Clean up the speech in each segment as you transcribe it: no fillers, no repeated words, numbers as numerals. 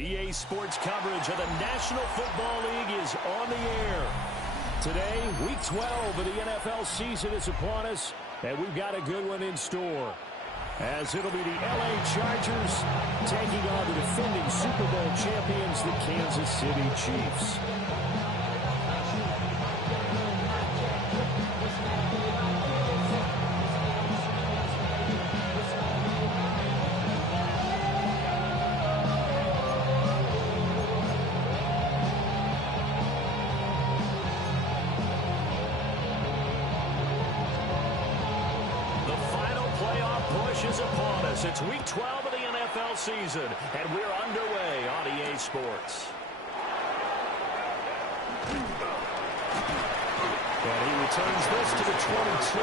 EA Sports coverage of the National Football League is on the air. Today, Week 12 of the NFL season is upon us, and we've got a good one in store. As it'll be the LA Chargers taking on the defending Super Bowl champions, the Kansas City Chiefs. It's Week 12 of the NFL season, and we're underway on EA Sports. And he returns this to the 22.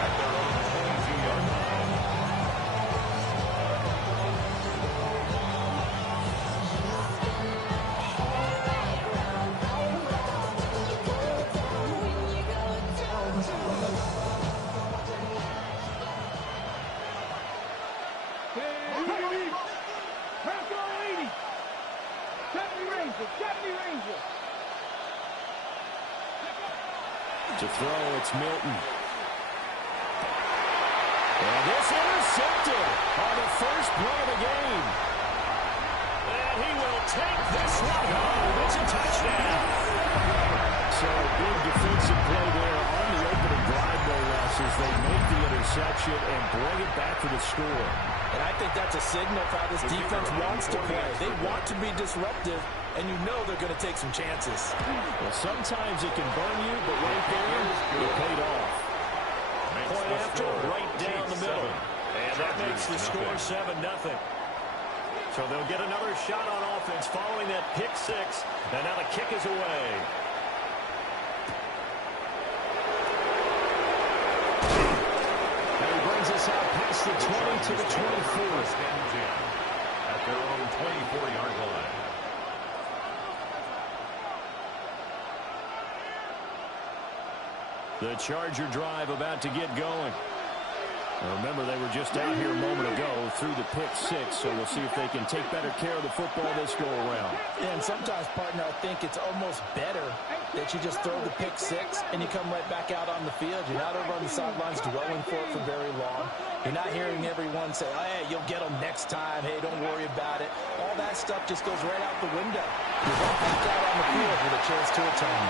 At their own 22-yard line. To throw, it's Milton. And this intercepted on the first play of the game. And he will take this one home. It's a touchdown. So big defensive play there on the opening drive, no less, as they make the interception and bring it back for the score. And I think that's a signal for how this defense wants to play. They want to be disruptive, and you know they're going to take some chances. Well, sometimes it can burn you, but right there, it paid off. Point after, right down the middle. And that makes the score 7-0. So they'll get another shot on offense following that pick six, and now the kick is away. And he brings us out past the 20 to the 24. At their own 24-yard line. The Charger drive about to get going. Now remember, they were just out here a moment ago through the pick six, so we'll see if they can take better care of the football this go-around. Yeah, and sometimes, partner, I think it's almost better that you just throw the pick six and you come right back out on the field. You're not over on the sidelines dwelling for it for very long. You're not hearing everyone say, oh, hey, you'll get them next time. Hey, don't worry about it. All that stuff just goes right out the window. You're back out on the field with a chance to atone.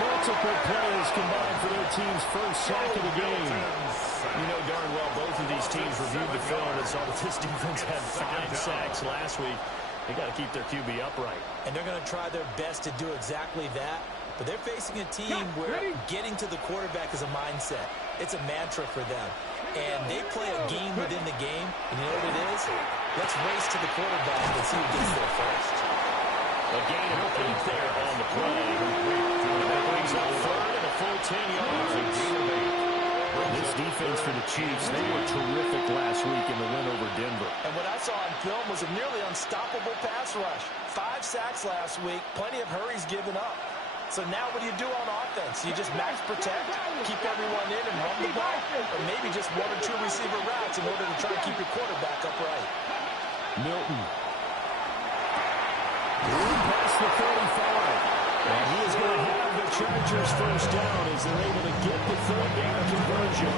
Multiple plays combined for their team's first sack of the game. You know darn well both of these teams reviewed the film and saw that this defense had 5 sacks last week. They got to keep their QB upright. And they're going to try their best to do exactly that. But they're facing a team where getting to the quarterback is a mindset. It's a mantra for them. And they play a game within the game. And you know what it is? Let's race to the quarterback and see who gets there first. A gain of 8 there on the play. That brings up third and a full 10 yards. This defense for the Chiefs, they were terrific last week in the win over Denver. And what I saw on film was a nearly unstoppable pass rush. 5 sacks last week, plenty of hurries given up. So now what do you do on offense? You just max protect, keep everyone in and run the ball, or maybe just 1 or 2 receiver routes in order to try to keep your quarterback upright. Milton. Past the 35. And he is going to have the Chargers first down as they're able to get the third down conversion.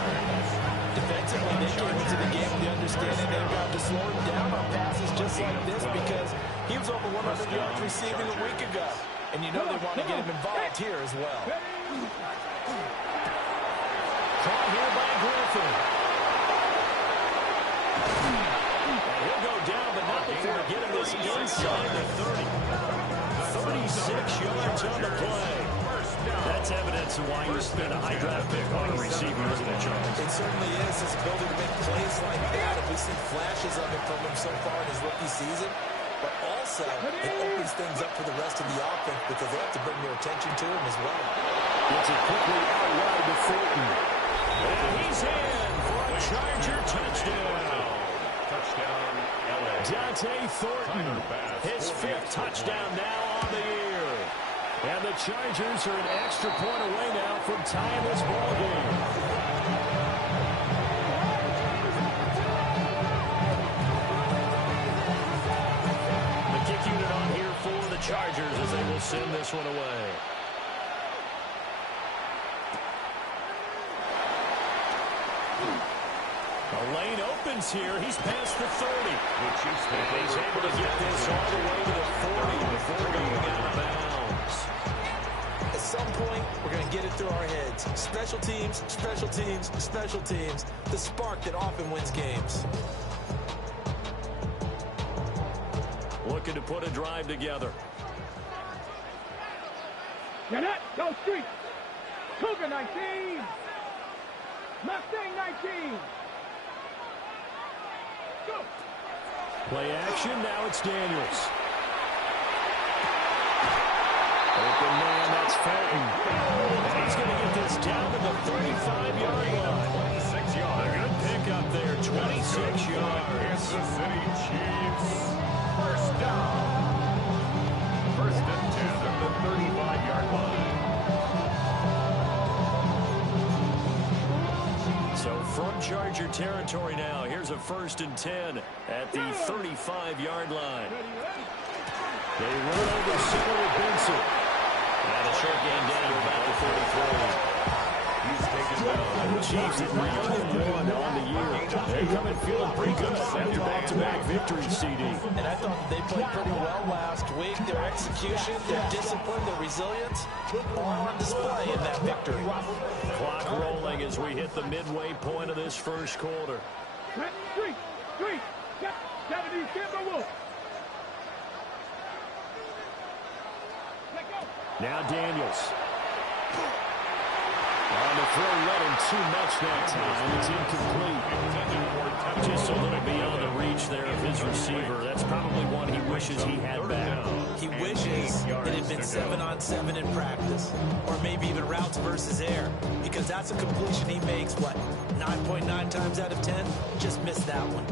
Defensively, they came into the game with the understanding they've got to slow him down on passes just like this because he was over 100 yards receiving a week ago. And you know they want to get him involved here as well. Caught here by Griffin. And he'll go down, but not before getting this inside the 30. 36 yards on the play. That's evidence of why you spend a high draft pick on a receiver, isn't it, Charles? It certainly is. His ability to make plays like that. And we've seen flashes of it from him so far in his rookie season. But also, it opens things up for the rest of the offense because they have to bring their attention to him as well. Gets it quickly out wide to Fulton. And he's in for a Charger touchdown. Touchdown, LA. Dante Thornton, his 5th touchdown now on the year. And the Chargers are an extra point away now from tying this ball game. Chargers as they will send this one away. The lane opens here. He's past the 30. And he's able to get this all the way to the 40 before going out of bounds. At some point, we're going to get it through our heads. Special teams, special teams, special teams. The spark that often wins games. Looking to put a drive together. Get it! Go street! Cougar 19! Mustang 19! Go! Play action, now it's Daniels. Open man, that's Felton. And he's going to get this down to the 35-yard line. 26 yards. A good pickup there, 26 yards. Kansas City Chiefs. First down. First and 10 at the 35-yard line. So from Charger territory now, here's a 1st and 10 at the 35-yard line. They run over center with Benson. And a short gain down to about the 33. He's taken down. The Chiefs at 9-1 on the year. They're coming feeling pretty good after back-to-back victories, CD. And I thought they played pretty well last week. Their execution, their discipline, their resilience, all on display in that victory. Clock rolling as we hit the midway point of this first quarter. Street! Street! Kennedy, Timberwolf! Now Daniels. On the throw, led him too much that time. It's incomplete. Just a little beyond the reach there of his receiver. That's probably one he wishes he had back. He wishes it had been 7-on-7 in practice, or maybe even routes versus air, because that's a completion he makes, what, 9.9 times out of 10? Just missed that one.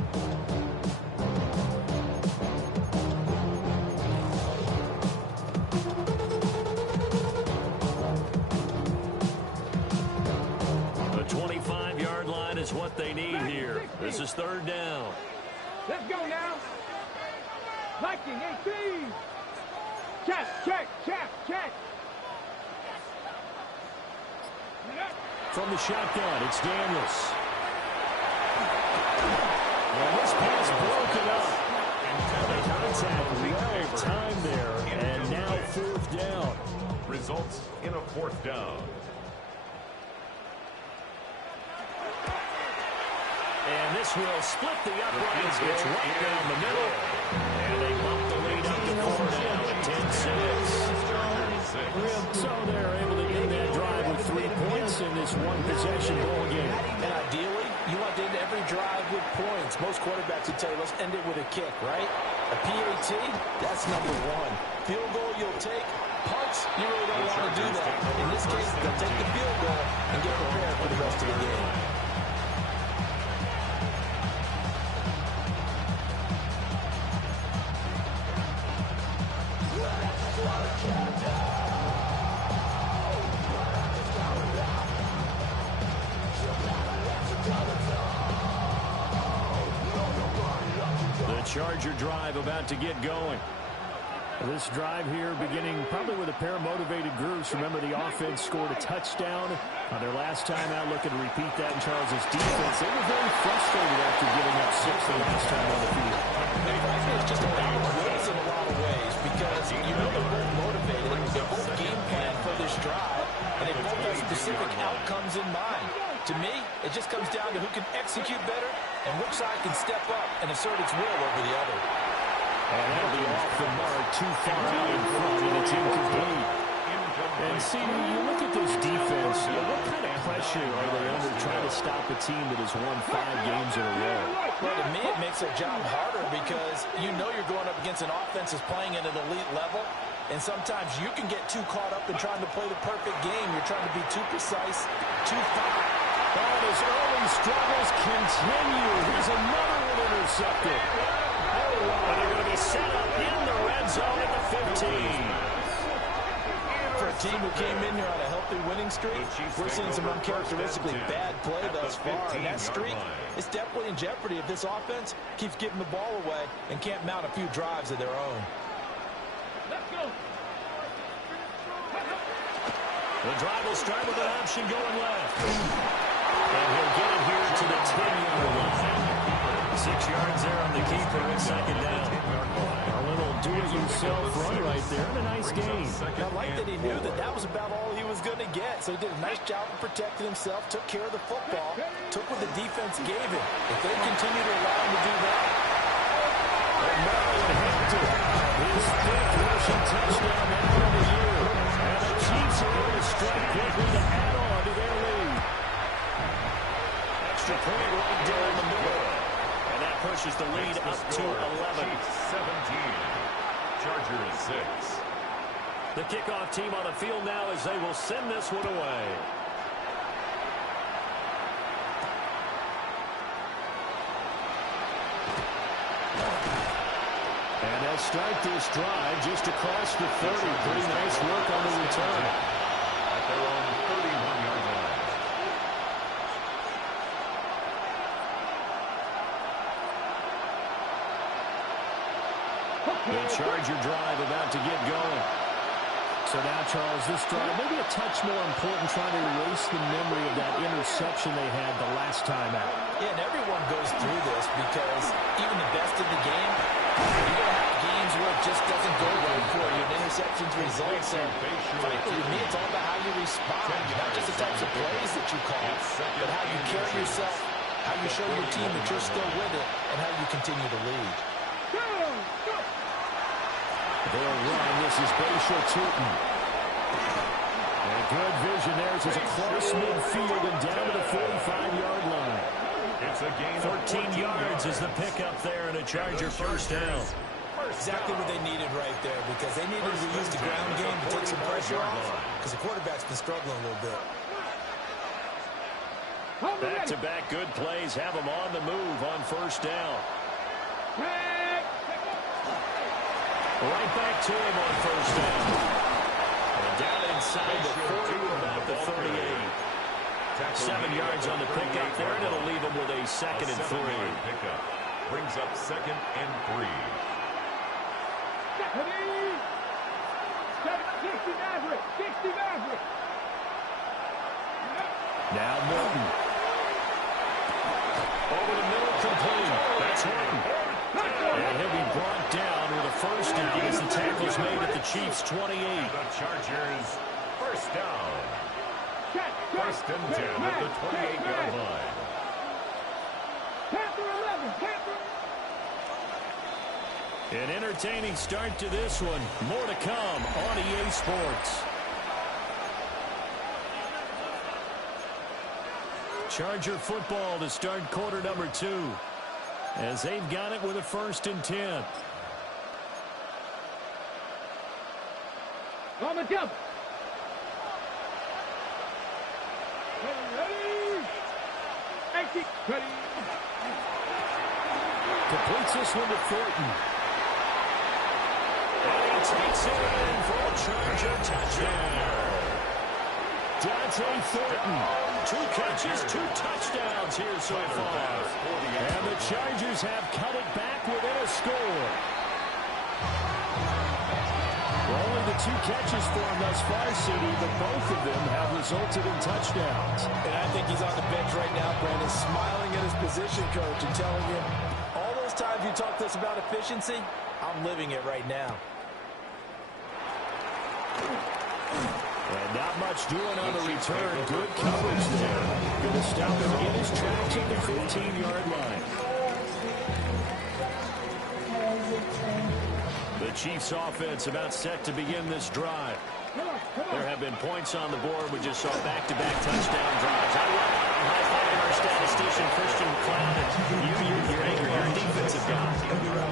Is what they need here. This is 3rd down. Let's go now. Viking 18. Check, check, check, check. From the shotgun, it's Daniels. Well, this pass broken up. Contact well timed there, and now 4th down. Results in a 4th down. And this will split the uprights. It's right down the middle. And they bump the lead up to 4 down at 10-6. So they're able to end that drive with 3 points in this one-possession ball game. And ideally, you want to end every drive with points. Most quarterbacks would tell you, let's end it with a kick, right? A PAT, that's number 1. Field goal you'll take. Punts, you really don't want to do that. In this case, they'll take the field goal and get prepared for the rest of the game. Charger drive about to get going. This drive here beginning probably with a pair of motivated groups. Remember, the offense scored a touchdown on their last time out. Looking to repeat that in Charles' defense. They were very frustrated after giving up 6 the last time on the field. It's just a balance in a lot of ways because you know they're both motivated. They're both game plan for this drive, and they both have specific outcomes in mind. To me, it just comes down to who can execute better and which side can step up and assert its will over the other. And that'll be off the mark, too far out in front, and it's incomplete. And see, you look at this defense, what kind of pressure are they under trying to stop a team that has won 5 games in a row? Well, to me, it makes their job harder because you know you're going up against an offense that's playing at an elite level, and sometimes you can get too caught up in trying to play the perfect game. You're trying to be too precise, too fine. And his early struggles continue. Here's another one intercepted. And they're going to be set up in the red zone at the 15. For a team who came in here on a healthy winning streak, we're seeing some uncharacteristically bad play thus far. And that streak is definitely in jeopardy if this offense keeps giving the ball away and can't mount a few drives of their own. Let's go. The drive will start with an option going left. And he'll get it here to the 10-yard line. 6 yards there on the keeper and second down. A little do-it-yourself run right there and a nice game. I like that he knew that that was about all he was going to get. So he did a nice job of protecting himself, took care of the football, took what the defense gave him. If they continue to allow him to do that. And Maryland Hampton, his fifth rushing touchdown now of the year. And the Chiefs are able to strike quickly to add on to their lead. Extra point right down the middle. And that pushes the lead up to 11. 17. Chargers 6. The kickoff team on the field now as they will send this one away. And they'll start this drive just across the 30. Pretty nice work on the return. At their own 31-yard line. The Charger drive about to get going. So now, Charles, this drive maybe a touch more important, trying to erase the memory of that interception they had the last time out. Yeah, and everyone goes through this because even the best in the game, you're going to have games where it just doesn't go right for you. And interceptions result. So, frankly, to me, it's all about how you respond. Not just the types of plays that you call, but how you carry yourself, how you show your team that you're still with it, and how you continue to lead. They'll run. This is Bayshore-Tootin. And good vision there. It's across midfield and down to the 45-yard line. It's a gain 14 yards is the pickup there and a Charger first down. Exactly what they needed right there because they needed to use the ground game to take some pressure off because the quarterback's been struggling a little bit. Back-to-back good plays have them on the move on first down. Right back to him on first down. And down inside the 40, about the 38. 7 yards on the pickup there, and it'll leave him with a second and 3. Pickup brings up second and 3. 60 Maverick. Now Milton. Over the middle, complete. That's one. And he'll be brought down with a first down as the tackle's made at the Chiefs' 28. The Chargers first down. First and 10 at the 28-yard line. An entertaining start to this one. More to come on EA Sports. Charger football to start quarter number 2. As they've got it with a first and 10. On the jump. Ready. Completes this one to Thornton. And he takes it in for a Charger touchdown. Dante Thornton. 2 catches, 2 touchdowns here so far. And the Chargers have cut it back within a score. Only the 2 catches for him thus far, CD, but both of them have resulted in touchdowns. And I think he's on the bench right now, Brandon, smiling at his position coach and telling him, all those times you talked to us about efficiency, I'm living it right now. And not much doing on the return. Good coverage there. Going to stop him in his tracks at the 15-yard line. The Chiefs offense about set to begin this drive. There have been points on the board. We just saw back-to-back touchdown drives. I love it. I'm high-fiving our statistician, Christian McLeod. You're angry. You're a defensive guy.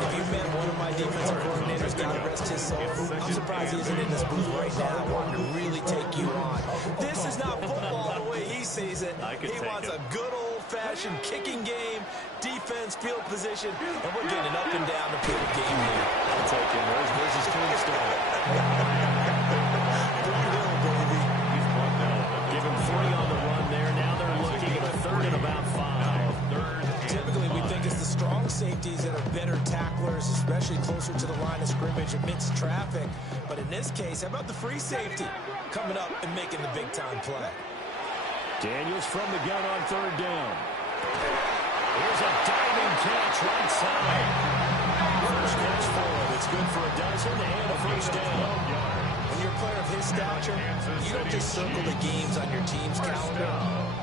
If you met one of my defensive coordinators, God rest his soul, I'm surprised he isn't in this booth right now wanting to really take you on. This is not football the way he sees it. He wants a good old-fashioned kicking game, defense, field position, and we're getting up and down the field game here. I'll take him. Where's his clean start? Give him 3 on the run there. Now they're looking at a third and about 5. Typically, we think it's the strong safeties that are better tacklers players, especially closer to the line of scrimmage amidst traffic. But in this case, how about the free safety coming up and making the big-time play? Daniels from the gun on third down. Here's a diving catch right side. First catch for him. It's good for a dozen and a first down. When you're a player of his stature, you don't just circle the games on your team's calendar.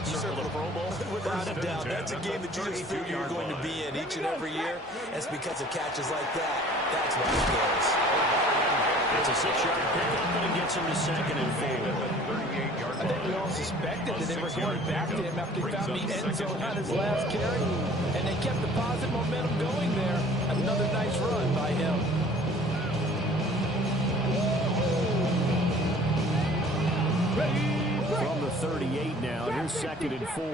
You circle the Pro Bowl. Without a doubt. That's a game that you just figure you're going to be in each and every year. It's because of catches like that. That's why it goes. It's a 6-yard pickup, and it gets him to 2nd and 4. I think we all suspected that they were going back to him after he found the end zone on his last carry. And they kept the positive momentum going there. Another nice run by him. From the 38 now, here's 2nd and 4.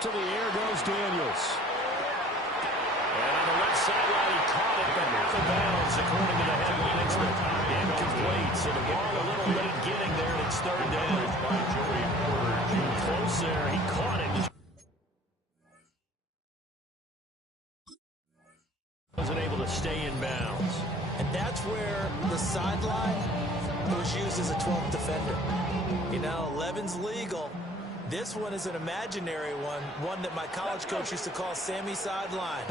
To the air goes Daniels. And on the left sideline, he caught it, but out of bounds, according to the headlines. Incomplete, so the ball a little late getting there, and it's 3rd down. Close there, he caught it. Wasn't able to stay in bounds. And that's where the sideline was used as a 12th defender. You know, 11's legal. This one is an imaginary one that my college coach used to call Sammy Sideline.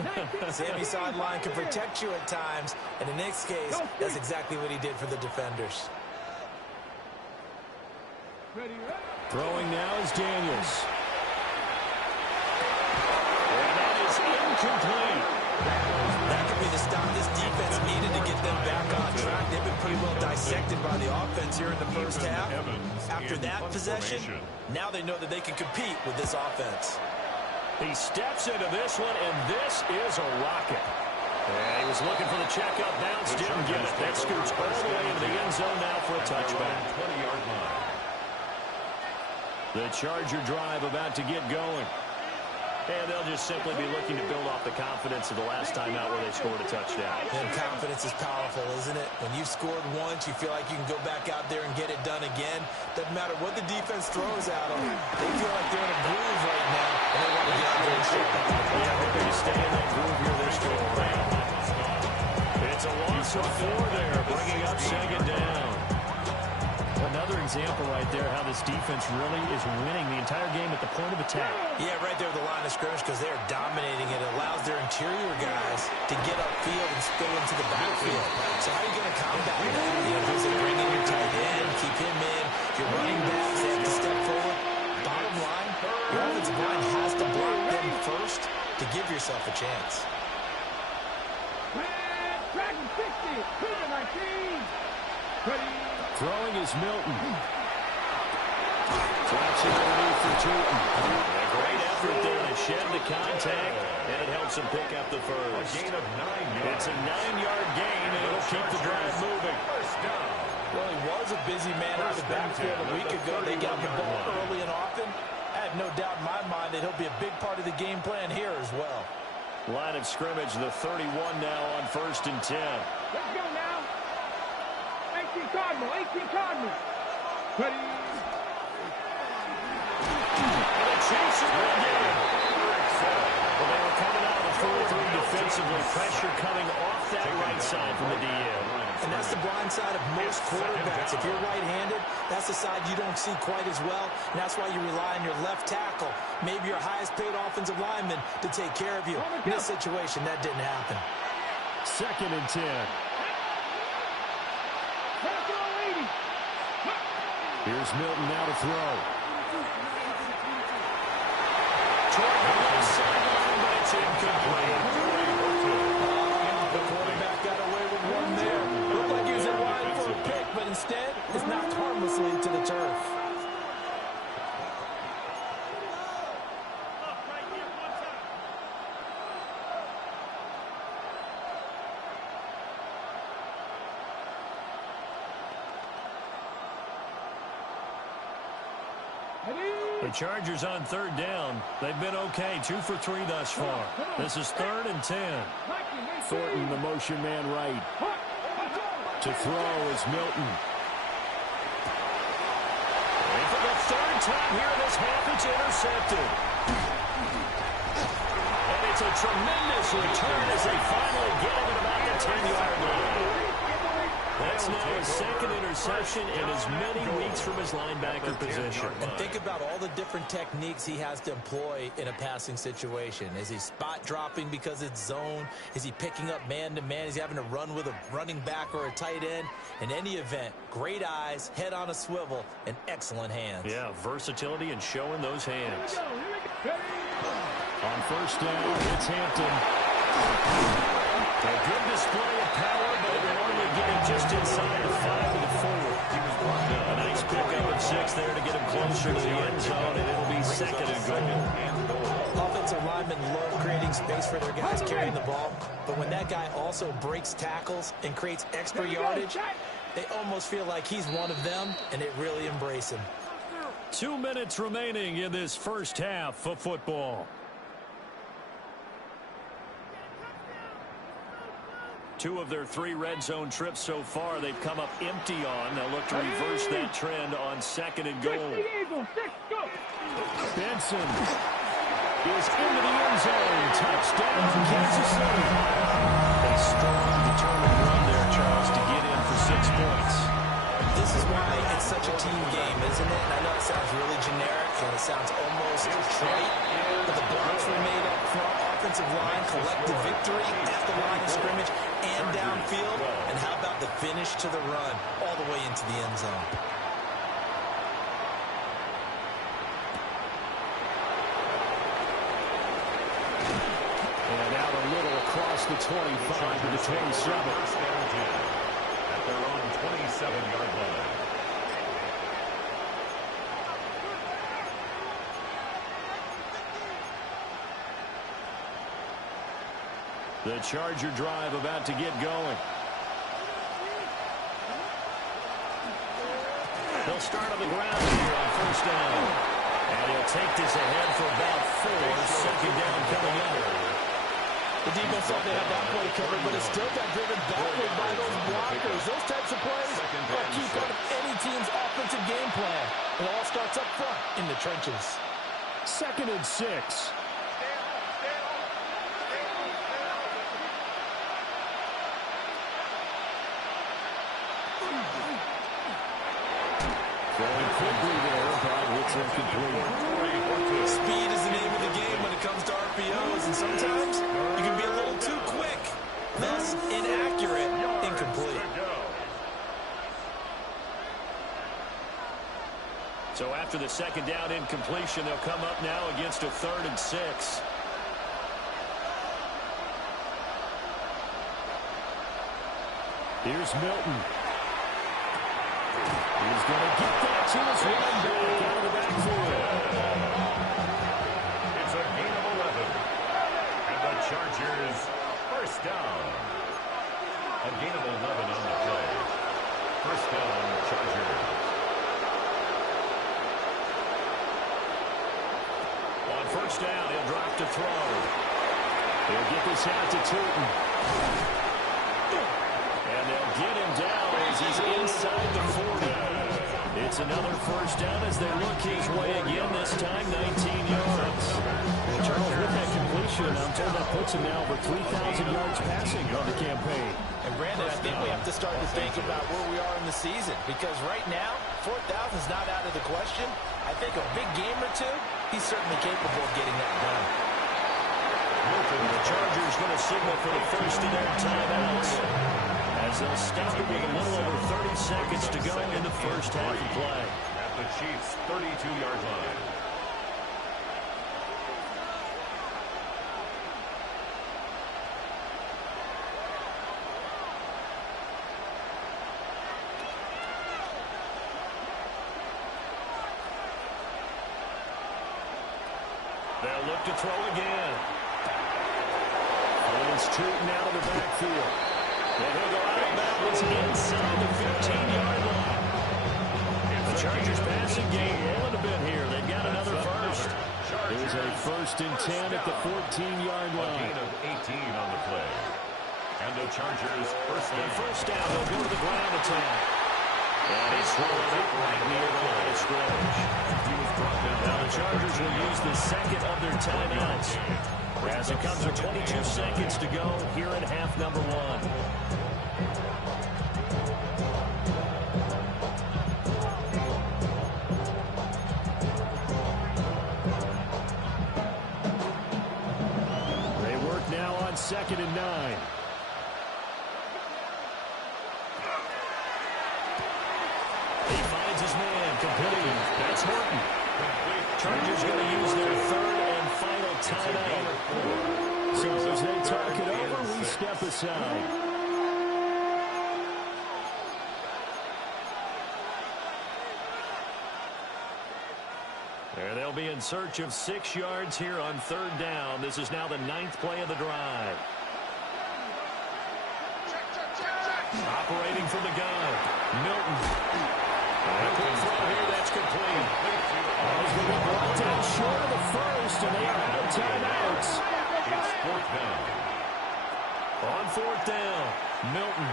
Sammy Sideline can protect you at times, and in this case, that's exactly what he did for the defenders. Throwing now is Daniels. And that is incomplete. That could be the stop this defense needed to get them back on track. They've been pretty well dissected by the offense here in the first half. After that possession, now they know that they can compete with this offense. He steps into this one, and this is a rocket. And he was looking for the checkup bounce, didn't get it. That scoots all the way into the end zone now for a touchback. 20-yard line. The Charger drive about to get going. And they'll just simply be looking to build off the confidence of the last time out where they scored a touchdown. And confidence is powerful, isn't it? When you've scored once, you feel like you can go back out there and get it done again. Doesn't matter what the defense throws at them. They feel like they're in a groove right now, and they want to get out there and shake it. Yeah, they're going to stay in that groove here this go around. It's a loss of 4 there, bringing up 2nd down. Another example right there how this defense really is winning the entire game at the point of attack. Yeah, right there at the line of scrimmage because they're dominating it. It allows their interior guys to get upfield and spill into the backfield. So how are you going to combat that? You know, who's bring in your tight end, keep him in. Your running backs, they have to step forward. Bottom line, your offensive line has to block them first to give yourself a chance. Dragon 60, Cleveland 19. Ready. Throwing is Milton. Drops it underneath for Tootin. A great effort there to shed the contact, and it helps him pick up the first. A gain of 9 yards. It's a 9-yard gain, and it'll keep the drive moving. Well, he was a busy man out of the backfield a week ago. They got the ball early and often. I have no doubt in my mind that he'll be a big part of the game plan here as well. Line of scrimmage, the 31 now on 1st and 10. Let's go now. 18 Cardinal, 18 Cardinal. Ready. And the Chiefs are again. Well, they were coming out of the 4-3 defensively. Pressure coming off that right side from the DL. And that's the blind side of most quarterbacks. If you're right-handed, that's the side you don't see quite as well. And that's why you rely on your left tackle, maybe your highest-paid offensive lineman, to take care of you. In this situation, that didn't happen. 2nd and 10. Here's Milton now to throw. Toward the left sideline, but it's incomplete. The quarterback got away with one there. Looked like he was in line for a pick, but instead, it's knocked harmlessly to the turf. The Chargers on 3rd down. They've been okay. 2 for 3 thus far. This is 3rd and 10. Thornton, the motion man right. To throw is Milton. And for the 3rd time here in this half, it's intercepted. And it's That's a tremendous return as they finally get him at about the 10-yard line. That's now his second interception in as many weeks from his linebacker position. And think about all the different techniques he has to employ in a passing situation. Is he spot dropping because it's zone? Is he picking up man-to-man? Is he having to run with a running back or a tight end? In any event, great eyes, head on a swivel, and excellent hands. Yeah, versatility and showing those hands. On first down, it's Hampton. A good display of power, but it will only get him just inside the 5 to the 4. A nice pickup of 6 there to get him closer to the end zone, and it'll be second and goal. Offensive linemen love creating space for their guys carrying the ball, but when that guy also breaks tackles and creates extra yardage, they almost feel like he's one of them, and they really embrace him. 2 minutes remaining in this first half of football. 2 of their 3 red zone trips so far they've come up empty on. They'll look to reverse that trend on second and goal. Benson is into the end zone. Touchdown, Kansas City. A strong, determined run there, Charles, to get in for 6 points. This is why it's such a team game, isn't it? And I know it sounds really generic and it sounds almost trite, but the blocks were made up front, offensive line, collective victory at the line of scrimmage and downfield. And how about the finish to the run all the way into the end zone? And out a little across the 25 to the 27. At their own 27-yard line. The Charger drive about to get going. They'll start on the ground here on first down. And he'll take this ahead for about 4. Second down coming up. The defense thought they had that play covered, but it still got driven backward by those blockers. Those types of plays are key part of any team's offensive game plan. It all starts up front in the trenches. 2nd and 6. Going quickly there, but it's incomplete. Speed is the name of the game when it comes to RPOs, and sometimes you can be a little too quick. Thus, inaccurate, incomplete. So after the second down incompletion, they'll come up now against a 3rd and 6. Here's Milton. He's going to get that to his running back out of the backfield. It's a gain of 11. And the Chargers first down. A gain of 11 on the play. First down, Chargers. On first down, he'll drop to throw. They'll get this out to Tootin. And they'll get him down as he's inside the 40. It's another first down as they look his way again, this time 19 yards. Well, Charles, with that completion, I'm told that puts him now over 3,000 yards passing on the campaign. And Brandon, I think we have to start to think about where we are in the season, because right now, 4,000 is not out of the question. I think a big game or two, he's certainly capable of getting that done. The Chargers going to signal for the first of their timeouts as they'll stop it with a little over 30 seconds to go in the first half of play. At the Chiefs' 32-yard line. They'll look to throw again. And it's Tootin out of the backfield. And he'll go out of bounds inside the 15-yard line. The Chargers passing game rolling a bit here. They've got another first. There's a 1st and 10 at the 14-yard A line. gain of 18 on the play. And the Chargers First down, they'll go to the ground attack. And he's swallowed up right near the line of scrimmage. Now the Chargers will use the second of their timeouts. As it comes with 22 seconds to go here in half number one. They work now on 2nd and 9. He finds his man, complete. That's Horton. Chargers going to use their 3rd and final timeout. So as they talk it over, we step aside. There they'll be in search of 6 yards here on 3rd down. This is now the 9th play of the drive. Operating from the gun, Milton. A quick throw here, that's complete. He's going to be brought down short of the first, and they are out of timeouts. It's 4th down. On 4th down, Milton.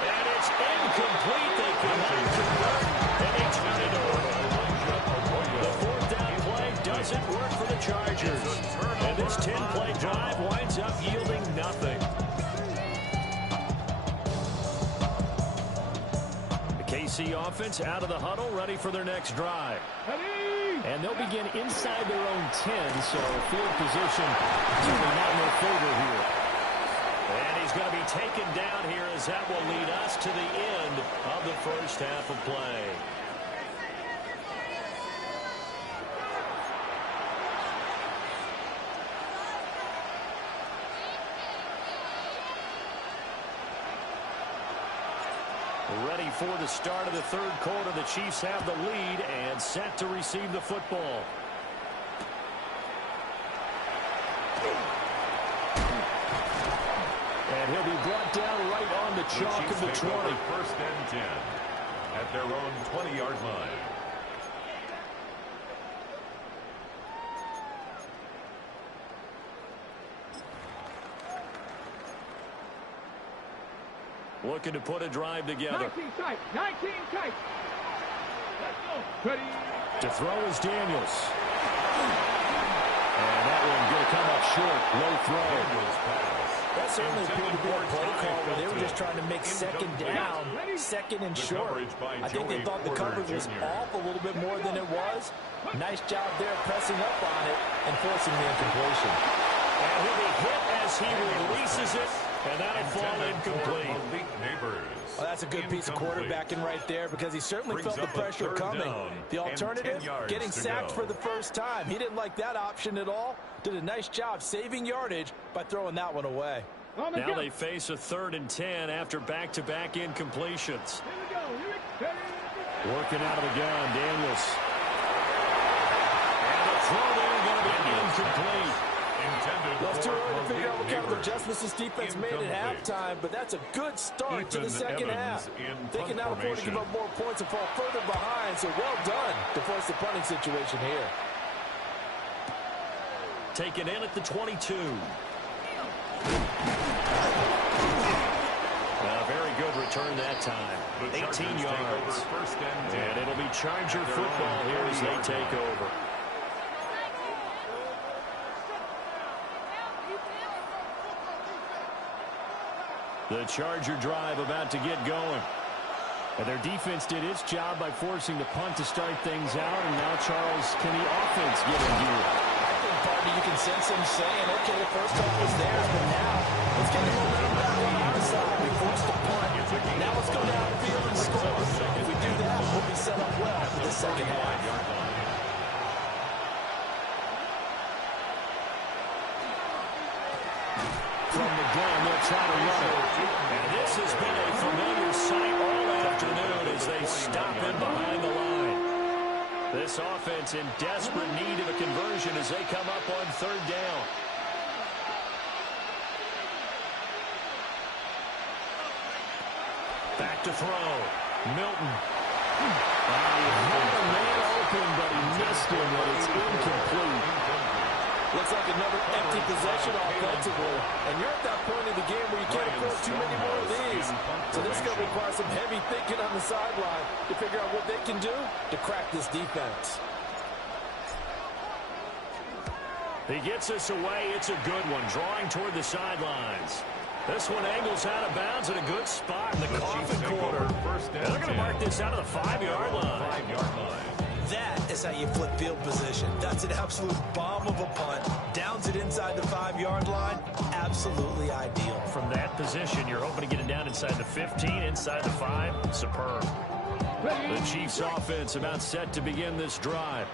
And it's incomplete. They cannot convert, and they turn it over. The 4th down play doesn't work for the Chargers. And this 10-play drive winds up yielding nothing. KC offense out of the huddle, ready for their next drive. And they'll begin inside their own 10, so field position certainly not in their favor here. And he's going to be taken down here as that will lead us to the end of the first half of play. Ready for the start of the 3rd quarter. The Chiefs have the lead and set to receive the football. And he'll be brought down right on the chalk of the 20. 1st and 10 at their own 20-yard line. Looking to put a drive together. 19 tight. 19 tight. Let's go. Ready. To throw is Daniels. And that one going to come up short. Low throw. That certainly appeared to be a play call where they were just trying to make 2nd down, 2nd and short. I think they thought the coverage was off a little bit more than it was. Nice job there pressing up on it and forcing the incompletion. And he'll be hit as he releases it. And that'll fall incomplete. Well, that's a good piece of quarterbacking right there because he certainly felt the pressure coming. The alternative, getting sacked for the first time. He didn't like that option at all. Did a nice job saving yardage by throwing that one away. Now they face a 3rd and 10 after back-to-back incompletions. Working out of the gun, Daniels. And the throw there going to be incomplete. Well, it's too early to figure out what kind of adjustments this defense made at halftime, but that's a good start to the 2nd half. They can now afford to give up more points and fall further behind, so well done to force the punting situation here. Taken in at the 22. Very good return that time. 18 yards. And it'll be Charger football here as they take over. The Charger drive about to get going. And their defense did its job by forcing the punt to start things out. And now, Charles, can the offense get in gear? I think, partner, you can sense him saying, okay, the first half was theirs, but now let's get the momentum back on our side. We forced the punt. Now let's go down the field and score. If we do that, we'll be set up well for the 2nd half. From the gun, they'll try to run it. And this has been a familiar sight all afternoon as they stop in behind the line. This offense in desperate need of a conversion as they come up on 3rd down. Back to throw. Milton. He had a man open, but he missed him when it's incomplete. Looks like another empty possession offensively. And you're at that point in the game where you can't afford too many more of these. So this is going to require some heavy thinking on the sideline to figure out what they can do to crack this defense. He gets us away. It's a good one, drawing toward the sidelines. This one angles out of bounds in a good spot in the coffin corner. They're going to mark this out of the 5-yard line. That is how you flip field position. That's an absolute bomb of a punt. Downs it inside the 5-yard line. Absolutely ideal. From that position, you're hoping to get it down inside the 15, inside the 5. Superb. The Chiefs offense about set to begin this drive.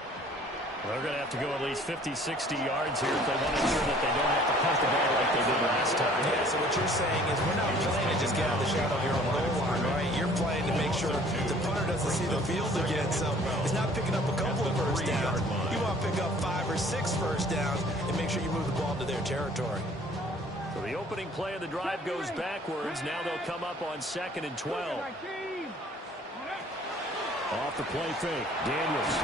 They're going to have to go at least 50, 60 yards here if they want to ensure that they don't have to punt the ball like they did last time. Yeah, so what you're saying is we're not playing to just get out of the shadow here on the goal line, right? You're playing to make sure the punter doesn't see the field again, so he's not picking up a couple of first downs. You want to pick up 5 or 6 first downs and make sure you move the ball to their territory. So the opening play of the drive goes backwards. Now they'll come up on 2nd and 12. Off the play fake, Daniels.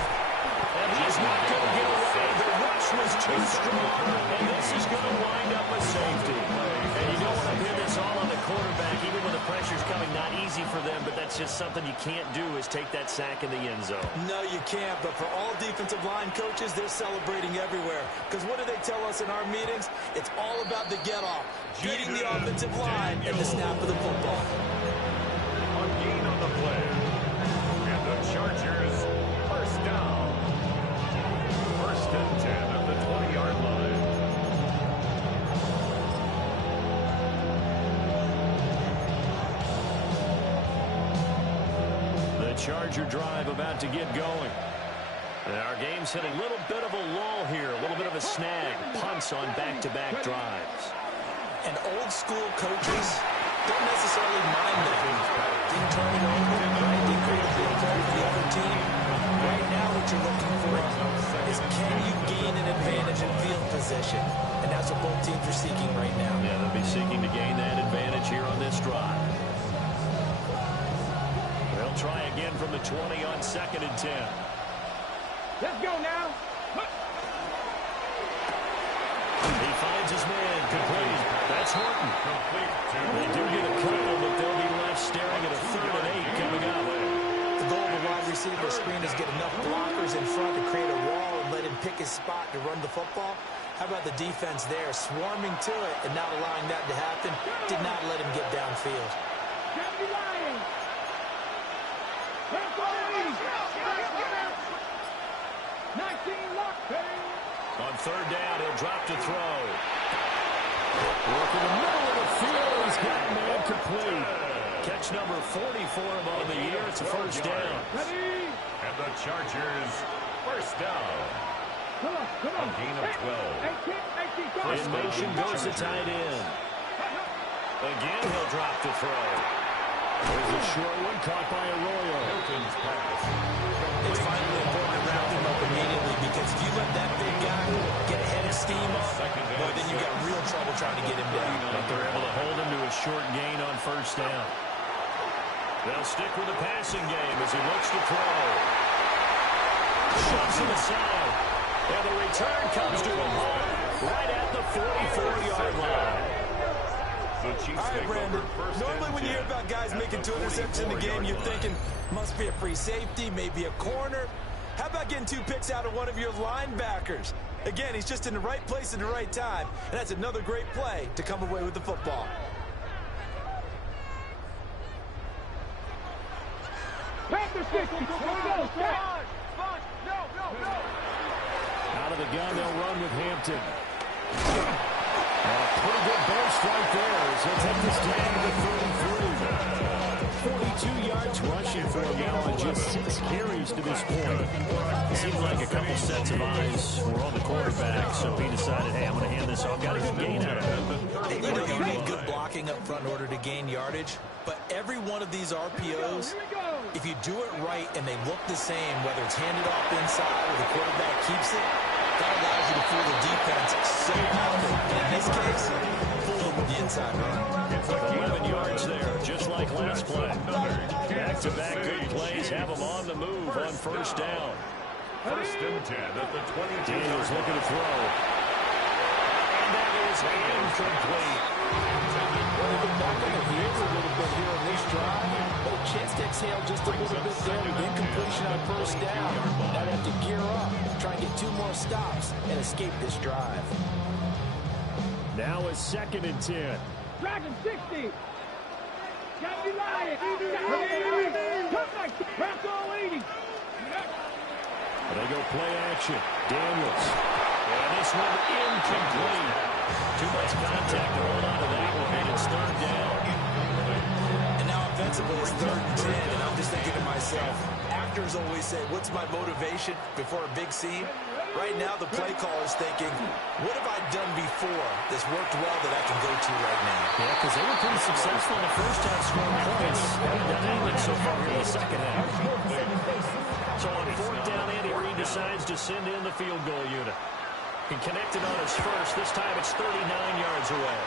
And he's not going to get away. The rush was too strong. And this is going to wind up a safety. And you don't want to pin this all on the quarterback, even when the pressure's coming. Not easy for them, but that's just something you can't do is take that sack in the end zone. No, you can't. But for all defensive line coaches, they're celebrating everywhere. Because what do they tell us in our meetings? It's all about the get-off, beating the offensive line and the snap of the football. A gain on the play. And the Chargers first down. 1st and 10 at the 20-yard line. The Charger drive about to get going. And our game's hit a little bit of a lull here, a little bit of a snag. Punts on back-to-back drives. And old-school coaches don't necessarily mind that. Didn't turn it over, right? Didn't create a big play for the other team. Right now what you're looking for is can you gain an advantage in field position? And that's what both teams are seeking right now. Yeah, they'll be seeking to gain that advantage here on this drive. They'll try again from the 20 on 2nd and 10. Let's go now. He finds his man. Complete. That's Horton. They do get a couple, but they'll be left staring at a 3rd and 8 coming up. The goal of the wide receiver screen is get enough blockers in front to create a wall and let him pick his spot to run the football. How about the defense there, swarming to it and not allowing that to happen? Did not let him get downfield. On 3rd down, he'll drop to throw. Work in the middle of the field. He's got man complete. Catch number 40 for him on the year. It's a 1st down. And the Chargers first down. A gain of 12. In motion goes the tight end. Again, he'll drop to throw. There's a short one caught by Arroyo. Hilton's pass. It's finally important to round him up immediately because if you let that big guy get ahead of steam, well, then you got real trouble trying to get him down. But they're able to hold him to a short gain on 1st down. They'll stick with the passing game as he looks to throw. Shoves him aside. And the return comes to him right at the 44-yard line. All right, Brandon, normally when you hear about guys making 2 interceptions in the game, you're thinking, must be a free safety, maybe a corner. How about getting 2 picks out of one of your linebackers? Again, he's just in the right place at the right time, and that's another great play to come away with the football. Out of the gun, they'll run with Hampton. And a pretty good burst right there as he'll take this down to the 33. 42 yards rushing for him now on just 6 carries to this point. It seemed like a couple sets of eyes were on the quarterback, so he decided, hey, I'm going to hand this off. Got a good gain out of it. You know, you need good blocking up front in order to gain yardage, but every one of these RPOs, if you do it right and they look the same, whether it's handed off inside or the quarterback keeps it, that allows you to fool the defense so often. And in this case, fool them with the inside run. It's like 11 yards there, just like last play. Back-to-back good plays have them on the move on 1st down. 1st and 10 at the 22. Daniels looking to throw. And that is incomplete. Well, they've been back on their heels a little bit here on this drive. But a chance to exhale just a little bit there. Incompletion on first down. Now they have to gear up, try and get 2 more stops, and escape this drive. Now a 2nd and 10. Dragon 60. Got me lying. Press all 80. They go play action. Daniels. And this one incomplete. Too much contact to hold on to that one, and it's 3rd down. And now offensively it's 3rd and 10, and I'm just thinking to myself, actors always say, what's my motivation before a big scene? Right now the play caller's thinking, what have I done before that's worked well that I can go to right now? Yeah, because they were pretty successful in the first half scoring points. Haven't done anything so far in the second half. So on 4th down, Andy Reid decides to send in the field goal unit. He connected on his first. This time it's 39 yards away.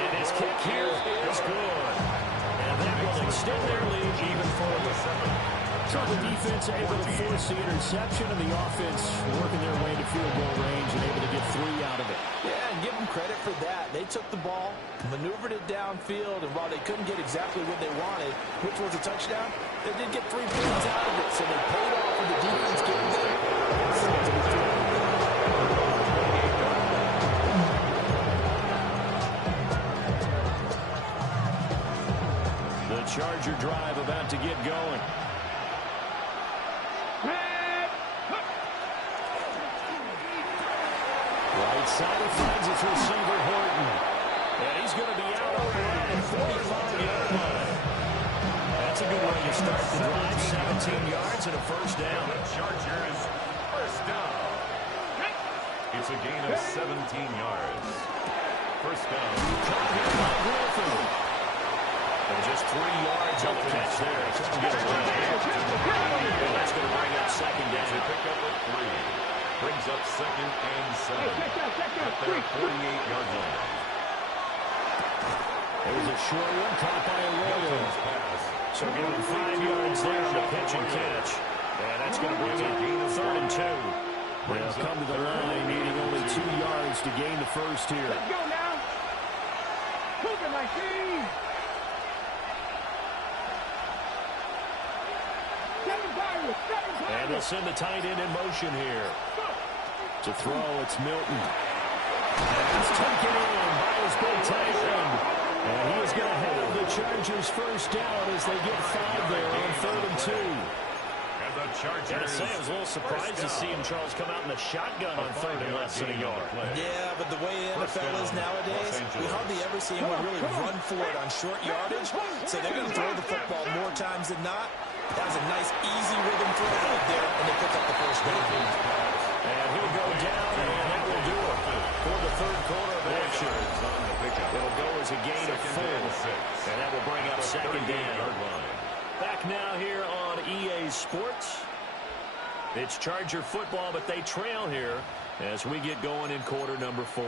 And his kick here is good. And that will extend their lead even further. So the defense able to force the interception, and the offense working their way to field goal range and able to get 3 out of it. Yeah, and give them credit for that. They took the ball, maneuvered it downfield, and while they couldn't get exactly what they wanted, which was a touchdown, they did get 3 points out of it. So they paid off with the defense getting there. The Charger drive about to get going. Right side finds its receiver, Horton. And he's going to be out around the 45-yard line. That's a good way to start the drive. 17 yards and a 1st down. The Chargers, 1st down. It's a gain of 17 yards. 1st down. Caught here by Griffin. And just 3 yards on the catch there. Couldn't get away. And that's going to bring up 2nd down. They pick up at 3. Brings up 2nd and 7. At their 48-yard line. It was a short one caught by Arroyo. So getting 5 yards there on the pitch and catch. And that's going to bring up 3rd and 2. They'll come to the line needing only 2 yards to gain the first here. Let's go now. Move it like these. And they'll send the tight end in motion here. To throw, it's Milton. And it's taken in by his big tight end. And he is going to have the Chargers 1st down as they get 5 there on 3rd and 2. And the Chargers. I was a little surprised to see him, Charles, come out in the shotgun on 3rd and less than a yard. Yeah, but the way the NFL is nowadays, we hardly ever see anyone really run for it on short yardage. So they're going to throw the football more times than not. That was a nice, easy rhythm throw right there, and they pick up the 1st down. And he'll go down, and that will do it for the 3rd quarter of action. It'll go as a gain of 4. And that will bring up 2nd down. Back now here on EA Sports. It's Charger football, but they trail here as we get going in quarter number 4.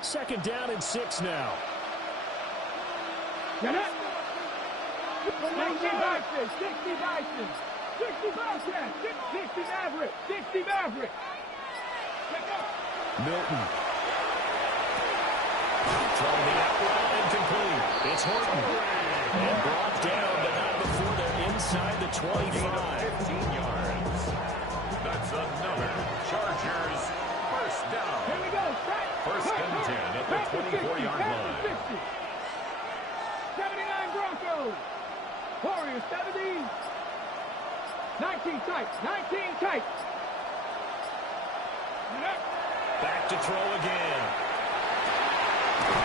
Second down and 6 now. Get it. 60 Bison, 60 Bison, 60 Bison, 60 Maverick, 60 Maverick. Milton. Throwing the out incomplete. It's Horton. And brought down, but not before they're inside the 25. 15 yards. That's another Chargers 1st down. Here we go. 1st and 10 at the 24-yard line. 79 Broncos. Warriors 70. 19 tight. 19 tight. Back to throw again.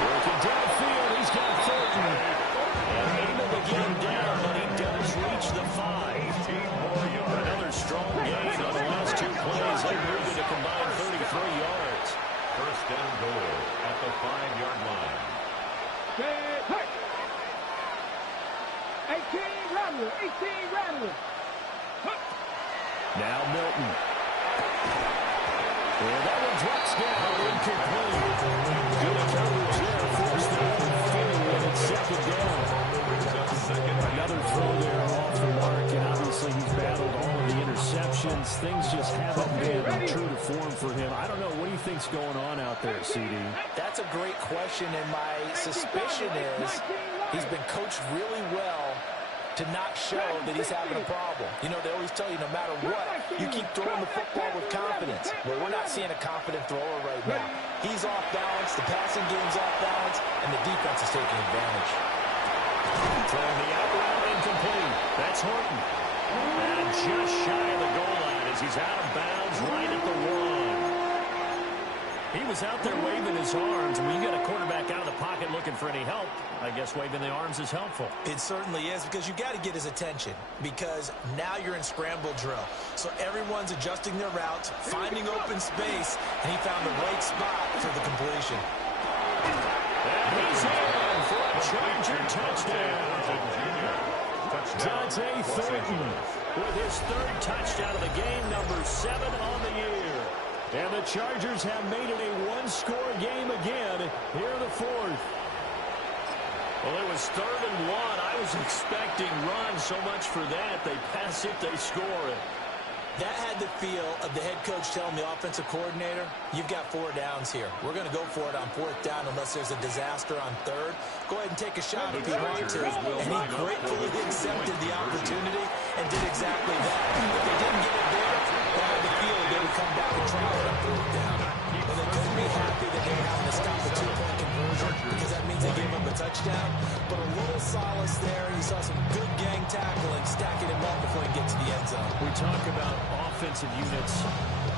Working downfield. He's got Thornton. And able to get him down, but he does reach the 5. Another strong gain on the last 2 plays. They moved it a combined 33 yards. 1st down goal at the 5-yard line. 18 Rattler. 18 Rattler. Now Milton. And that one drops down, incomplete. Good coverage there, forced the field, and it's 2nd down. Another throw there off the mark, and obviously he's battled all of the interceptions. Things just haven't been true to form for him. I don't know. What do you think's going on out there, CD? That's a great question, and my suspicion is he's been coached really well to not show that he's having a problem. You know, they always tell you no matter what, you keep throwing the football with confidence. Well, we're not seeing a confident thrower right now. He's off balance, the passing game's off balance, and the defense is taking advantage. Throwing the out route incomplete. That's Horton. And just shy of the goal line as he's out of bounds right at the 1. He was out there waving his arms. When you got a quarterback out of the pocket looking for any help, I guess waving the arms is helpful. It certainly is, because you got to get his attention, because now you're in scramble drill. So everyone's adjusting their routes, finding open space, and he found the right spot for the completion. And he's in for a Charger touchdown. Dante Thornton with his 3rd touchdown of the game, number 7 on the year. And the Chargers have made it a one-score game again here in the 4th. Well, it was 3rd and 1. I was expecting run so much for that. They pass it, they score it. That had the feel of the head coach telling the offensive coordinator, you've got 4 downs here. We're going to go for it on 4th down unless there's a disaster on 3rd. Go ahead and take a shot if you want to. And he gratefully accepted the opportunity and did exactly that. If they didn't get it there, they had the feeling they would come back and try it on 4th down. Well, they couldn't be happy that they were having to stop a 2-point conversion, because that means they gave up a touchdown. But a little solace there. You saw some good gang tackling, stacking him up before he gets to the end zone. We talk about offensive units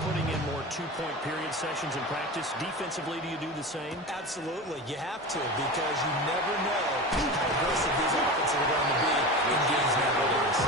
putting in more 2-point period sessions in practice. Defensively, do you do the same? Absolutely. You have to, because you never know how aggressive these offenses are going to be in games nowadays.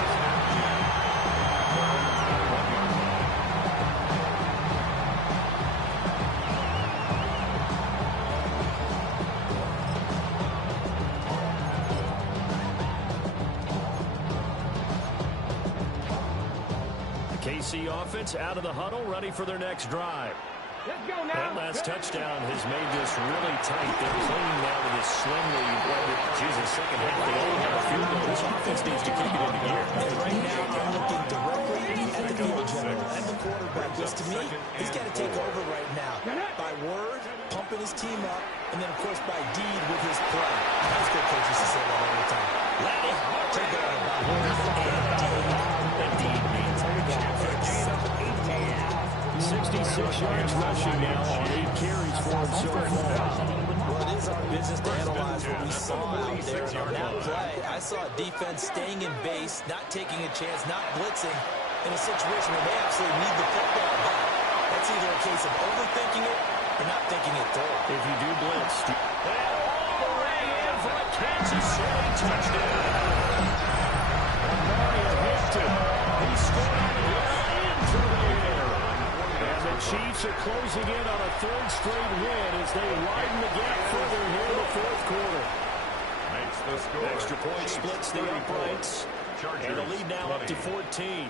KC offense out of the huddle, ready for their next drive. Let's go now. That last touchdown has made this really tight. They're clinging now to this slim lead. Jesus, second half, they only have a field goal. This offense needs to kick it into gear. And right now, I'm looking directly at the field general, at the quarterback. Because to me, he's got to take over right now. By word, pumping his team up, and then, of course, by deed with his play. High school coaches used to say that all the time. Laddie, Take over by word and deed. and deed means 66 yards rushing now on 8 carries for him so far. Well, it is our business to analyze what we saw out there. And on that play, I saw a defense staying in base, not taking a chance, not blitzing in a situation where they absolutely need the football back. That's either a case of overthinking it or not thinking it through. If you do blitz, and all the way in for a Kansas City touchdown. Mario Hampton, he scored on the ground into the air. And the Chiefs are closing in on a 3rd straight win as they widen the gap further here in the 4th quarter. Makes the score. Extra point splits the uprights. And the lead now up to 14.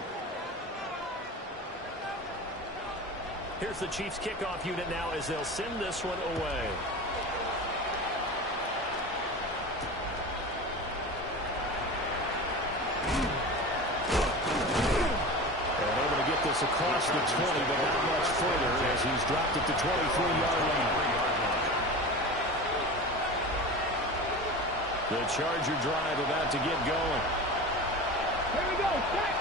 Here's the Chiefs kickoff unit now as they'll send this one away. This across the 20, but not much further as he's dropped it to 23-yard line. The Charger drive about to get going. Here we go. Set.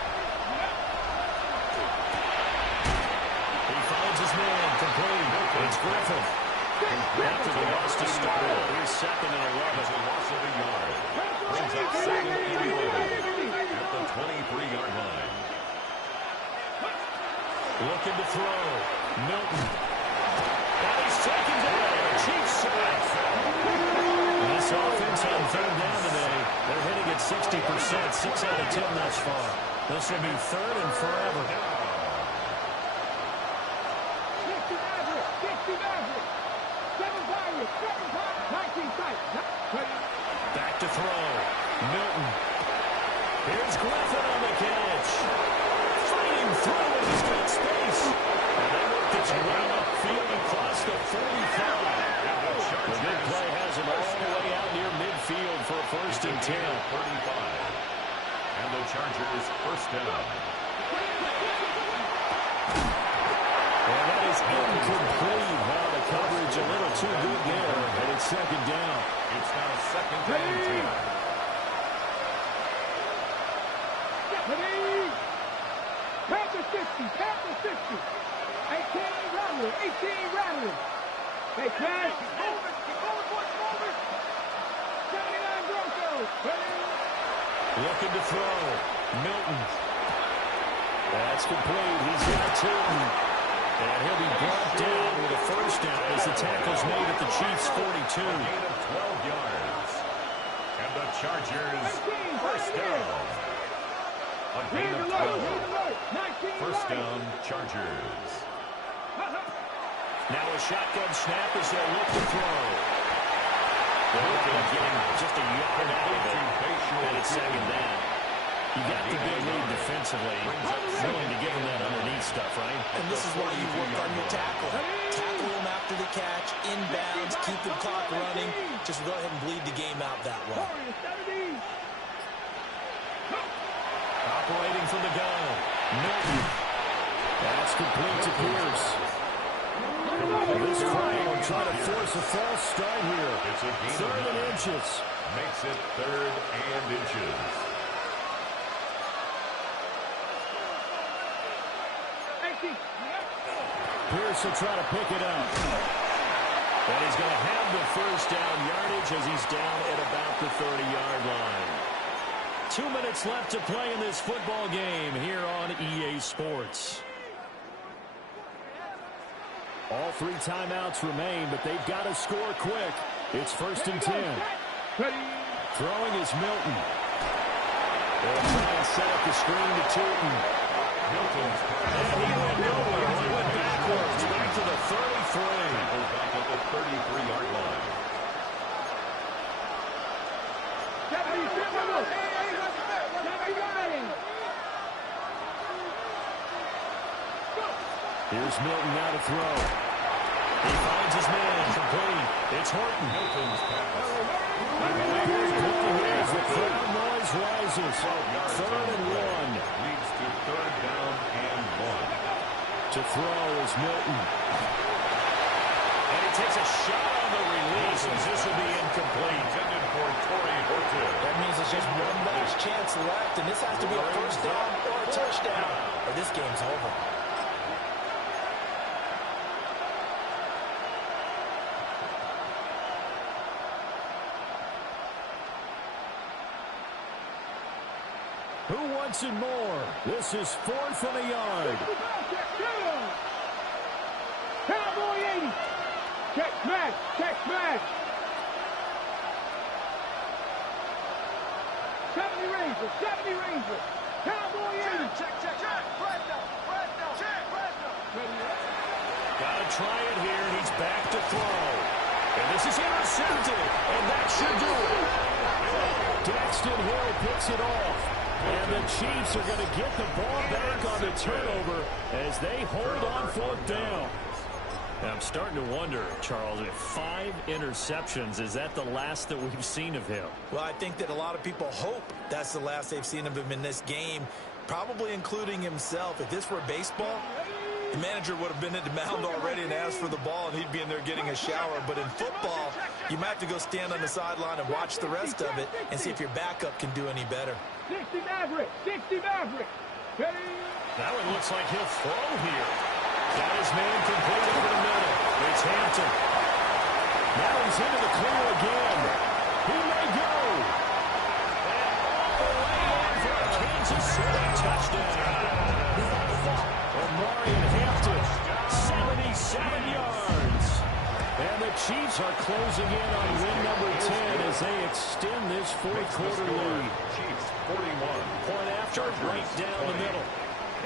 He finds his man complete. It's Griffin. After the loss to start, here's 2nd and 11. A loss of a yard. Brings up 2nd and 11 at the 23-yard line. Looking to throw. Milton. And he's taken down. Chiefs side. This offense on 3rd down today, they're hitting at 60%, 6 out of 10 thus far. This will be 3rd and forever. 60 average. 60 average. 7 Pirates. 7 Pirates. 19 sites. Back to throw. Milton. Here's Griffin on the catch. Fighting through it. He's got space. And they work this run upfield across the 45. The big play has him all the way out near midfield for a 1st and 10. 35. And the Chargers first down. And that is incomplete. Well, the coverage a little too good there, and it's second down. It's now second and 10. Pat the 60. 18 rattling. Hey, Cash. Keep moving, boys, moving. 79 Broncos. Looking to throw. Milton. That's complete. He's got Tilton. And he'll be brought down with a first down as the tackle's made at the Chiefs' 42. A gain of 12 yards. And the Chargers first down. A gain of 12. First down, Chargers. Now a shotgun snap as they look to throw. They're looking at getting just a yard out of it. And it's second down. You got the big lead defensively. Willing to give them that underneath stuff, right? And this is why you work on your tackle. Tackle them after the catch, inbounds, keep the clock running. Just go ahead and bleed the game out that way. Operating from the gun. Milton. That's complete to Pierce. This crowd will try to force a false start here. It's a gain third of 9. and inches. Makes it third and inches. Pierce will try to pick it up. And he's going to have the first down yardage as he's down at about the 30-yard line. 2 minutes left to play in this football game here on EA Sports. All 3 timeouts remain, but they've got to score quick. It's first and 10. Throwing is Milton. They'll try and set up the screen to Tilton. Milton's And he went nowhere. He went backwards, back to the 33. back at the 33-yard line. Here's Milton now to throw. He finds his man. Complete. It's Horton. Milton's pass. As the crowd noise rises. Third and 1. Leads to third down and 1. To throw is Milton. And he takes a shot on the release as this will be incomplete. Intended for Torrey Horton. That means there's just one last chance left, and this has to be a first down or a touchdown, or this game's over. Who wants it more? This is fourth and a yard. Cowboy 80. Check smash. 70 Ranger. Cowboy 80. Check. Fresno. Gotta try it here, and he's back to throw. And this is intercepted, and that should do it. Daxton Hill picks it off. And the Chiefs are going to get the ball back on the turnover as they hold on fourth down. I'm starting to wonder, Charles, if 5 interceptions, is that the last that we've seen of him? Well, I think that a lot of people hope that's the last they've seen of him in this game, probably including himself. If this were baseball, the manager would have been at the mound already and asked for the ball, and he'd be in there getting a shower. But in football, you might have to go stand on the sideline and watch the rest of it and see if your backup can do any better. 60 Maverick. Now it looks like he'll throw here. Got his man complete over the middle. It's Hampton. Now he's into the clear again. He may go. And all the way in for a Kansas City touchdown. Omarion Hampton, 77 yards. And the Chiefs are closing in on win number 10 as they extend this fourth quarter lead. Chiefs 41. Point after, right down the middle.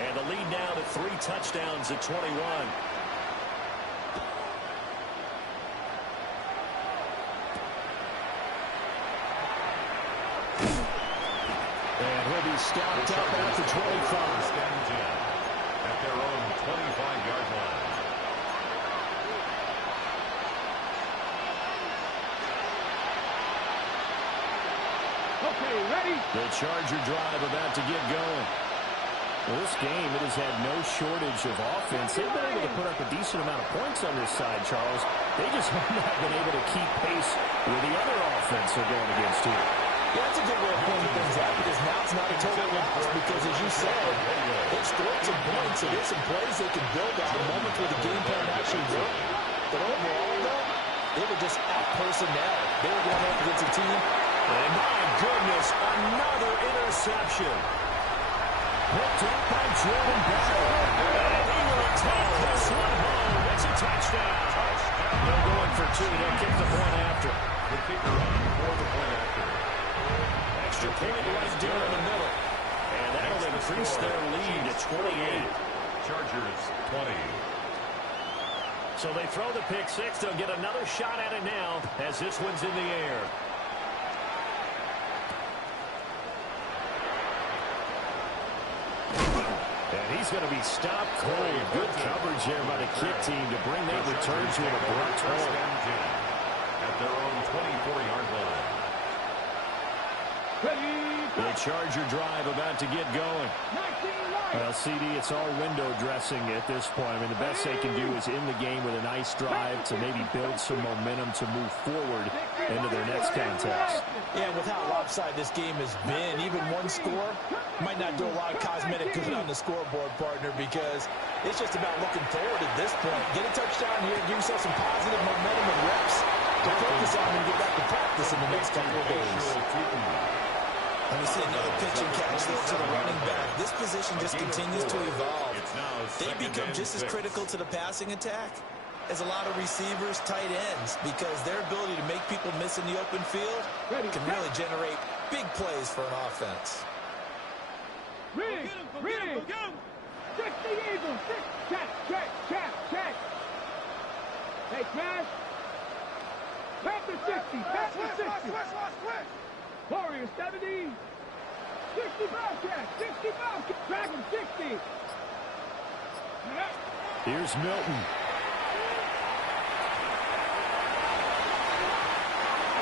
And the lead now to 3 touchdowns at 21. And he'll be stopped up at the 25. Stand 10 at their own 25-yard line. Okay, ready? The Charger drive about to get going. Well, this game, it has had no shortage of offense. They've been able to put up a decent amount of points on this side, Charles. They just have not been able to keep pace with the other offense they're going against here. Yeah, that's a good way of pointing things out because now it's not a total loss because, as you said, they've scored some points. So there's some plays they can build on, moments where the game plan actually worked. But overall, though, they were just out personnel. They were going up against a team. And my goodness, another interception. Picked up by Jordan Battle. And he will take this one home. It's a touchdown. They're going for two. They'll kick the point after. The kicker on for the point after. Extra point right there in the middle. And that'll increase their lead to 28. Chargers 20. So they throw the pick six. They'll get another shot at it now as this one's in the air. And he's going to be stopped cold. Good coverage there by the kick team to bring that return to an abrupt halt. At their own 24-yard line. The Charger drive about to get going. Well, CD, it's all window dressing at this point. I mean, the best they can do is in the game with a nice drive to maybe build some momentum to move forward into their next contest. Yeah, with how lopsided this game has been, even one score might not do a lot of cosmetic good on the scoreboard, partner, because it's just about looking forward at this point. Get a touchdown here, give yourself some positive momentum and reps to focus on and get back to practice in the next couple of days. Let me see another pitch and catch there to the running back. This position just continues to evolve. They become just as critical to the passing attack as a lot of receivers, tight ends, because their ability to make people miss in the open field can really generate big plays for an offense. Rig! 60 Eagles! Check! Hey, Smash! Panther 60! Panther 60! Warriors 70! 60 Bobcat! 60 Bobcat! Dragon 60! Here's Milton.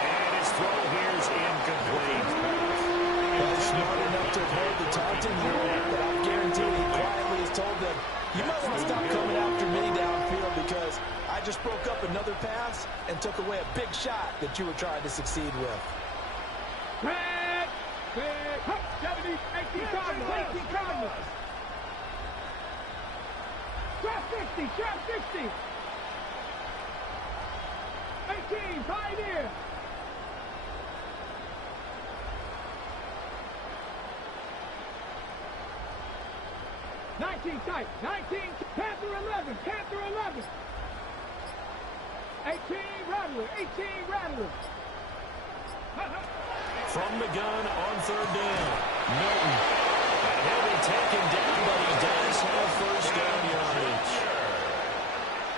And his throw here's incomplete. Well, smart enough to avoid the taunting here, but I guarantee he quietly has told them, you might want to stop coming after me downfield because I just broke up another pass and took away a big shot that you were trying to succeed with. Red! 70! 18 Cardinals! Trap 60! 18, Pioneer! Tight. 19, Panther 11. 18, Rattler. From the gun on third down. Milton. And he'll be taken down, but he does have first down yardage.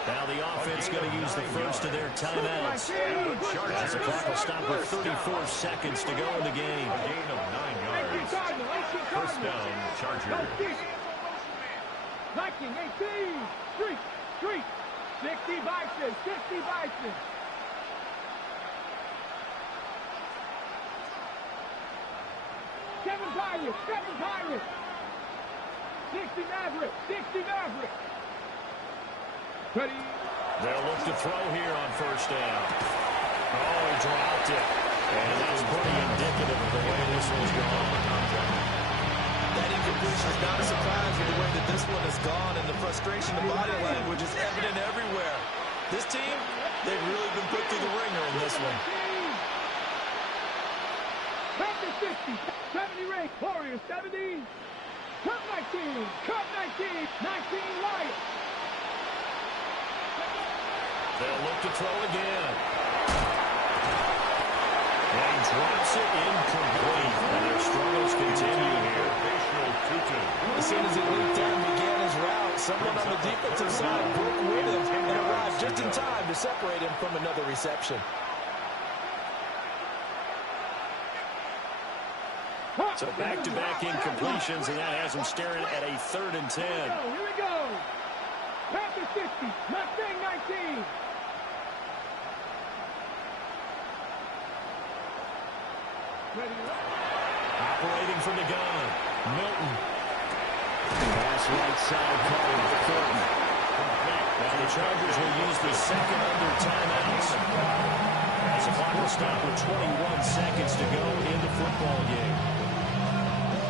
Now the offense going to use the first of their timeouts. As the clock will stop with 34 seconds to go in the game. A gain of 9 yards. First down, Chargers. Viking 18, street, 60 Bison. 7 Pirates, 60 Maverick. Ready? They'll look to throw here on first down. Oh, he dropped it. And that's pretty indicative of the way this one's gone. That incompletion is not a surprise with the way that this one has gone, and the frustration of body language is evident everywhere. This team, they've really been put through the ringer in this one. Panther 60, 70 Ray, Warriors 70, Cup 19, 19 Lions. They'll look to throw again. And he drops it incomplete. And their struggles continue here. As soon as he leaped in and began his route, someone on the defensive side broke with him and arrived just in time to separate him from another reception. So back-to-back incompletions, and that has him staring at a 3rd and 10. Here we go. Panther 60, Mustang 19. Ready to go. from the gun. Milton. Pass right side covered for Thornton. Now the Chargers will use the second of their timeouts as the clock will stop with 21 seconds to go in the football game.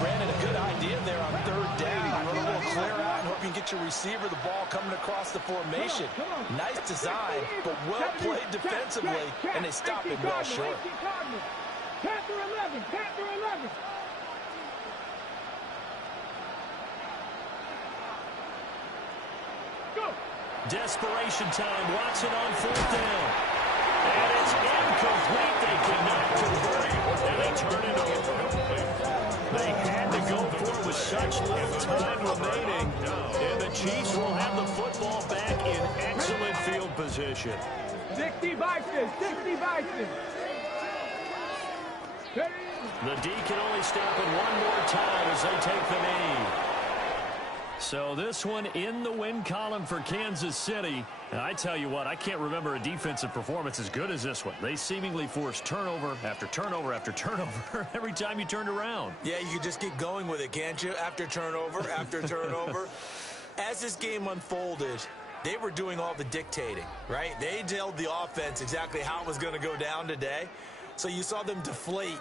Brandon, a good idea there on third down. Run a little clear out and hope you can get your receiver the ball coming across the formation. Nice design, but well played defensively, and they stop it well short. Panther 11, Panther 11. Go. Desperation time. Watson on fourth down. And it's incomplete. They cannot convert, and they turn it over. They had to go for it with such little time remaining. And the Chiefs will have the football back in excellent field position. 60 Bison, 60 Bison. The D can only stop it one more time as they take the knee. So this one in the win column for Kansas City. And I tell you what, I can't remember a defensive performance as good as this one. They seemingly forced turnover after turnover after turnover every time you turned around. Yeah, you can just keep going with it, can't you? After turnover, after turnover. As this game unfolded, they were doing all the dictating, right? They told the offense exactly how it was going to go down today. So you saw them deflate